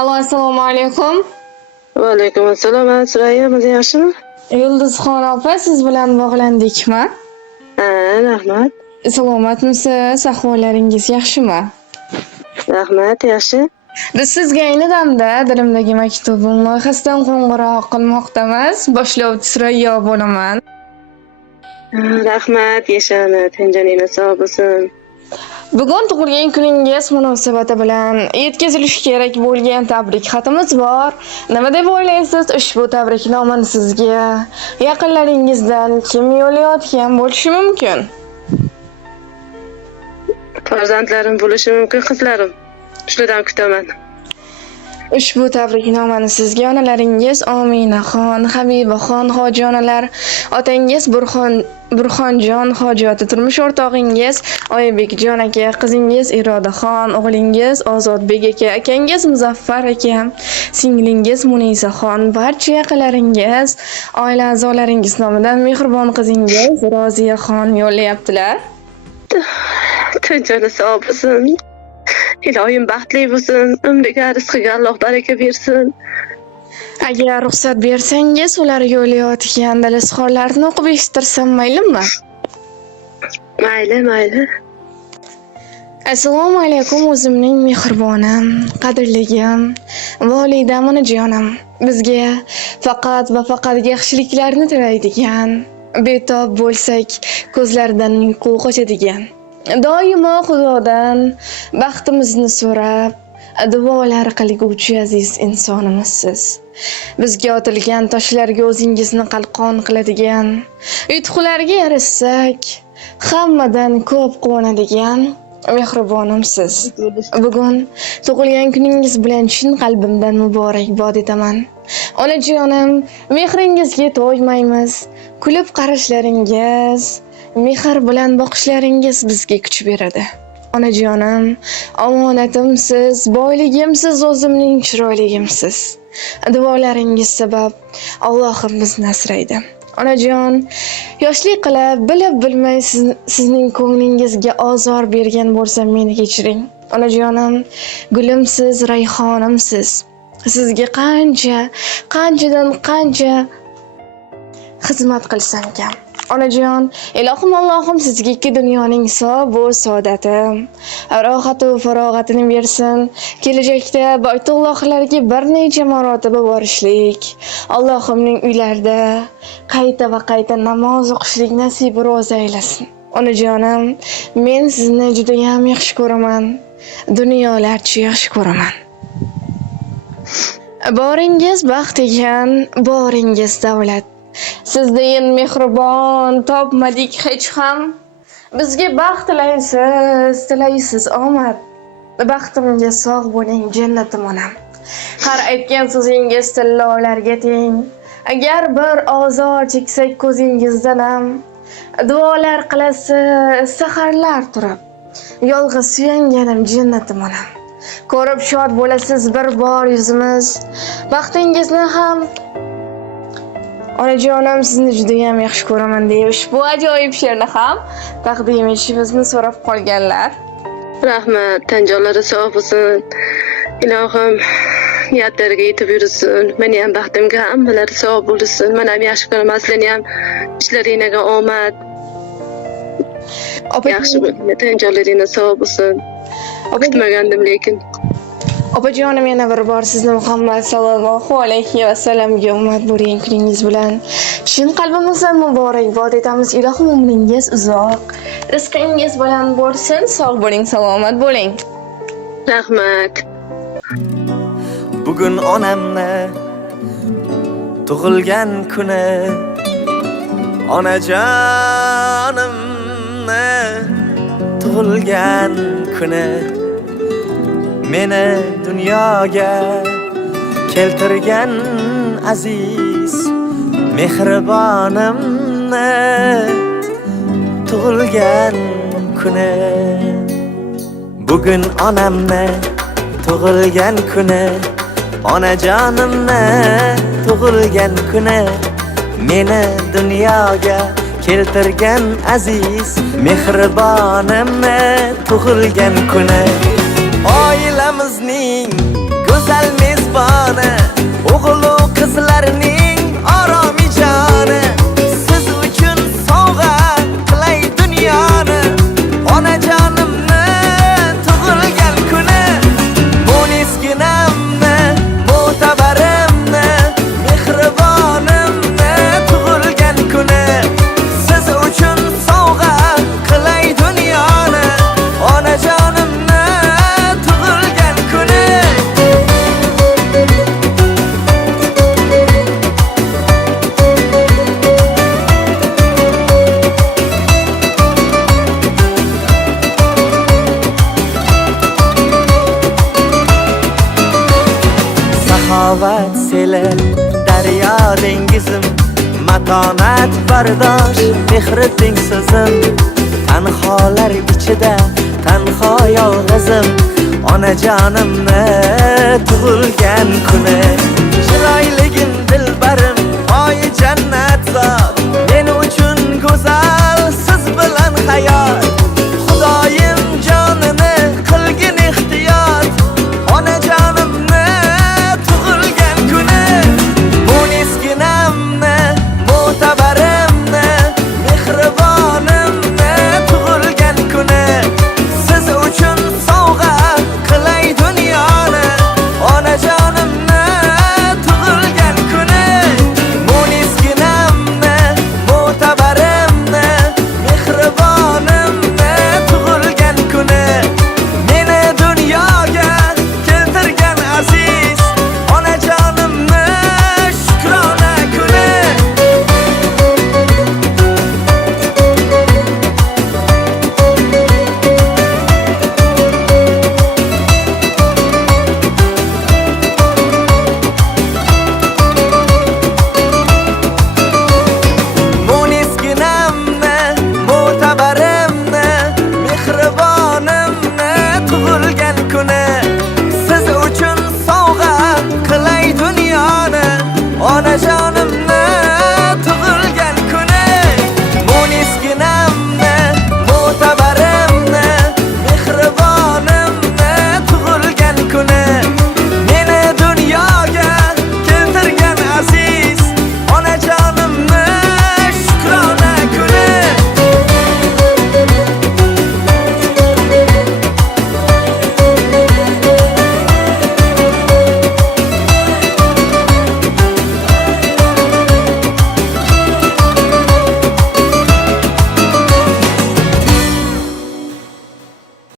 Alo, assalomu alaykum. Va alaykum assalom. Surayya, yaxshimi? Yulduzxon opa, siz bilan bog'landikmi? Ha, rahmat. Salomatmisiz? Ahvollaringiz yaxshimi? Rahmat, yaxshi. Biz sizga ayni damda dilimdagi maktubim loyihasidan qo'ng'iroq qilmoqdamiz. Boshlovchi Surayyo bo'laman. Rahmat, yashani, tenjoningiz sog' bo'lsin. Bugun tug'ilgan kuningiz munosabati bilan yetkazilishi kerak bo'lgan tabrik xatimiz bor. Nima deb o'ylaysiz? Ushbu tabriknomani sizga yaqinlaringizdan kim yo'llayotgan bo'lishi mumkin? Farzandlarim bo'lishi mumkin, qizlarim. Shulardan kutaman. Ushbu tabriknomani sizga onalaringiz Ominaxon, Habibaxon hojonalar, otangiz Burxonjon hojati, turmush o'rtog'ingiz Oybekjon aka, qizingiz Irodaxon, o'g'lingiz Ozodbek aka, akangiz Muzaffar aka, singlingiz Munisaxon, barcha yaqinlaringiz, oila a'zolaringiz nomidan mehribon qizingiz Roziyaxon yo'llayaptilar. Tenjoni sog' bo'lsin. Ilohim baxtli bo'lsin. Umriga, rizqiga Alloh baraka bersin. Agar ruxsat bersangiz, ular yo'llayotgan dalizxonlarni o'qib eshittirsam maylimi? Mayli. Assalomu alaykum, o'zimning mehribonim, qadrligim, volidam, onajonim. Bizga faqat va faqat yaxshiliklarni tilaydigan, betob bo'lsak, ko'zlaridan uyqu qochadigan, doimo Xudodan baxtimizni so'rab, duolar qilguvchi aziz insonimizsiz. Bizga otilgan toshlarga o'zingizni qalqon qiladigan, yutuqlarga erishsak, hammadan ko'p quvonadigan mehribonimsiz. Bugun tug'ilgan kuningiz bilan chin qalbimdan muborakbod etaman. Onajonim, mehringizga to'ymaymiz. Kulib qarashlaringiz, mehr bilan boqishlaringiz bizga kuch beradi. Onajonim, omonatimsiz, boyligimsiz, o'zimning chiroyligimsiz. Duolaringiz sabab Allohim bizni asraydi. Onajon, yoshlik qilib, bilib-bilmay sizning ko'nglingizga ozor bergan bo'lsam meni kechiring. Onajonim, gulimsiz, rayhonimsiz. Sizga qanchadan qancha xizmat qilsam kam. Onajon, ilohim Allohim sizga ikki dunyoning sog'-u saodati, rohat va farog'atini bersin. Kelajakda boytug'loqlarga bir necha marotaba borishlik, Allohimning uylarida qayta namoz o'qishlik nasib ro'za aylasin. Onajonim, men sizni juda ham yaxshi ko'raman. Dunyolarcha yaxshi ko'raman. Boringiz baxt ekan, boringiz davlat. Sizdayin mehribon topmadik hech ham. Bizga baxt tilaysiz omad. Baxtimga sog' bo'ling jannatim onam. Har aytgan so'zingiz tillolarga teng. Agar bir ozor cheksak ko'zingizdan ham, duolar qilasiz saharlar turib. Yolg'iz suyanganim jannatim onam. Ko'rib shod bo'lasiz bir bor yuzimiz. Baxtingizni ham onajonim, sizni juda ham yaxshi ko'raman deb ushbu ajoyib she'rni ham taqdim etishimizni so'rab qolganlar. Rahmat, tenjonlari sog' bo'lsin. Ilohim niyatlariga yetib yursin. Meni ham baxtimga hammalari sog' bo'lsin. Men ham yaxshi ko'raman, sizlarni ham ishlaringizga omad. Yaxshi bo'ling, tenjonlaringiz sog' bo'lsin. Kutmagandim lekin. Opajonim, yana bir bor sizni Muhammad sallallohu alayhi va sallamga ummat bo'lgan kuningiz bilan chin qalbimizdan muborakbod etamiz. Ilohim umringiz uzoq, rizqingiz baland bo'lsin. Sog' bo'ling, salomat bo'ling. Rahmat. Bugun onamni tug'ilgan kuni, onajonimni tug'ilgan kuni, meni dunyoga keltirgan aziz mehribonimni tug'ilgan kuni. Bugun onamni tug'ilgan kuni, onajonimni tug'ilgan kuni, meni dunyoga keltirgan aziz mehribonimni tug'ilgan kuni. Oilamizning go'zal mezboni, o'g'il-u qizlarning oromijoni. Siz uchun sovg'a qilay dunyoni, onajonimni tug'ilgan kuni. Mo'nisginamni, mo'tabarimni, mehribonimni tug'ilgan kuni. Siz uchun sovg'a qilay dunyoni, onajonimni tug'ilgan kuni. Saxovat seli, daryo dengizim, matonat bardosh, mehri tengsizim. Tanholar ichida, tanho yolg'izim, onajonimni tug'ilgan kuni.